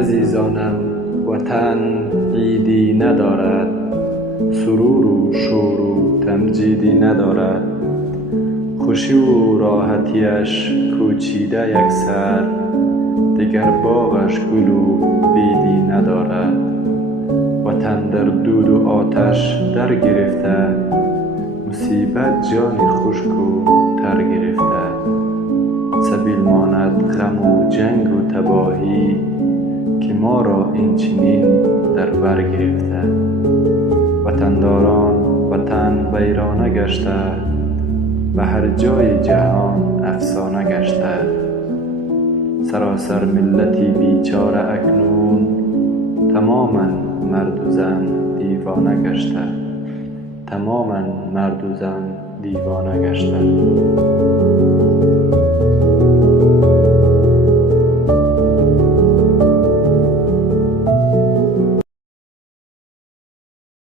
عزیزانم وطن عیدی ندارد، سرور و شور و تمجیدی ندارد. خوشی و راحتیش کوچیده یک سر، دیگر باغش گل و بیدی ندارد. وطن در دود و آتش در گرفته، مصیبت جان خشک و تر گرفته. سبیل ماند غم و جنگ و تباهی، که ما را این چنین در بر گرفته. وطنداران وطن ویرانه گشته، به هر جای جهان افسانه گشته. سراسر ملتی بیچاره اکنون، تماما مرد و زن دیوانه گشته. تماما مرد و زن دیوانه گشته.